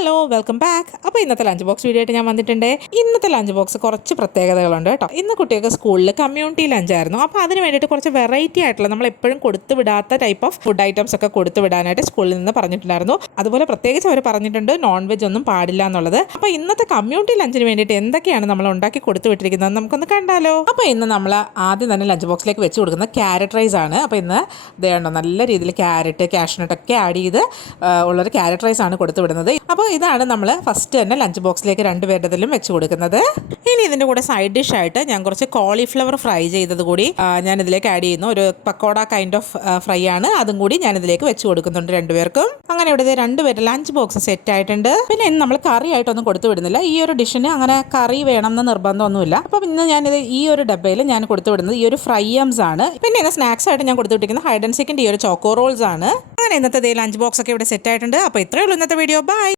Hello welcome back. അപ്പോൾ ഇന്നത്തെ lunch box video ആയിട്ട് ഞാൻ വന്നിട്ടുണ്ട്. ഇന്നത്തെ ലഞ്ച് ബോക്സ് കുറച്ച് പ്രത്യേകതകളുണ്ട് കേട്ടോ. ഇന്ന് കുട്ടികൾക്ക് സ്കൂളിൽ കമ്മ്യൂണിറ്റി ലഞ്ച് ആയിരുന്നു. അപ്പോൾ അതിന് വേണ്ടിയിട്ട് കുറച്ച് വെറൈറ്റി ആയിട്ടുള്ള നമ്മൾ എപ്പോഴും കൊടുത്തു വിടാത്ത ടൈപ്പ് ഓഫ് ഫുഡ് ഐറ്റംസ് ഒക്കെ കൊടുത്തു വിടാനായിട്ട് സ്കൂളിൽ നിന്ന് പറഞ്ഞിട്ടുണ്ടായിരുന്നു. അതുപോലെ പ്രത്യേകിച്ച് അവർ പറഞ്ഞിട്ടുണ്ട് നോൺ വെജ് ഒന്നും പാടില്ല എന്നുള്ളത്. അപ്പോൾ ഇന്നത്തെ കമ്മ്യൂണിറ്റി ലഞ്ചിന് വേണ്ടിയിട്ട് എന്തൊക്കെയാണ് നമ്മൾ ഉണ്ടാക്കി കൊടുത്തു വിട്ടിരിക്കുന്നത് നമുക്കൊന്ന് കണ്ടാലോ. അപ്പോൾ ഇന്ന് നമ്മൾ ആദ്യം തന്നെ ലഞ്ച് ബോക്സിലേക്ക് വെച്ച് കൊടുക്കുന്നത് ക്യാരറ്റ് റൈസ് ആണ്. അപ്പോൾ ഇന്ന് ഇതേണ്ടോ നല്ല രീതിയിൽ ക്യാരറ്റ് കാഷ്നട്ട് ഒക്കെ ആഡ് ചെയ്ത് ഉള്ളൊരു ക്യാരറ്റ് റൈസ് ആണ് കൊടുത്തു വിടുന്നത്. അപ്പോൾ ഇതാണ് നമ്മൾ ഫസ്റ്റ് തന്നെ ലഞ്ച് ബോക്സിലേക്ക് രണ്ടുപേരുടേതിലും വെച്ച് കൊടുക്കുന്നത്. ഇനി ഇതിൻ്റെ കൂടെ സൈഡ് ഡിഷ് ആയിട്ട് ഞാൻ കുറച്ച് കോളിഫ്ലവർ ഫ്രൈ ചെയ്തത് കൂടി ഞാൻ ഇതിലേക്ക് ആഡ് ചെയ്യുന്നു. ഒരു പക്കോട കൈൻഡ് ഓഫ് ഫ്രൈ ആണ്, അതും കൂടി ഞാൻ ഇതിലേക്ക് വെച്ച് കൊടുക്കുന്നുണ്ട് രണ്ടുപേർക്കും. അങ്ങനെ ഇവിടെ രണ്ടുപേരുടെ ലഞ്ച് ബോക്സ് സെറ്റ് ആയിട്ടുണ്ട്. പിന്നെ ഇന്ന് നമ്മൾ കറി ആയിട്ടൊന്നും കൊടുത്തു വിടുന്നില്ല. ഈ ഒരു ഡിഷിന് അങ്ങനെ കറി വേണം എന്ന് നിർബന്ധമൊന്നുമില്ല. അപ്പം ഇന്ന് ഞാനിത് ഈ ഒരു ഡബ്ബയിൽ ഞാൻ കൊടുത്തു വിടുന്നത് ഈ ഒരു ഫ്രൈ യംസ് ആണ്. പിന്നെ ഇന്ന് സ്നാക്സ് ആയിട്ട് ഞാൻ കൊടുത്തു വിട്ടിരിക്കുന്നത് ഹൈഡ് ആൻഡ് സീക്കിൻ്റെ ഈ ഒരു ചോക്കോ റോൾസ് ആണ്. അങ്ങനെ ഇന്നത്തെ ലഞ്ച് ബോക്സ് ഒക്കെ ഇവിടെ സെറ്റ് ആയിട്ടുണ്ട്. അപ്പോൾ ഇത്രയേ ഉള്ളൂ ഇന്നത്തെ വീഡിയോ. ബൈ.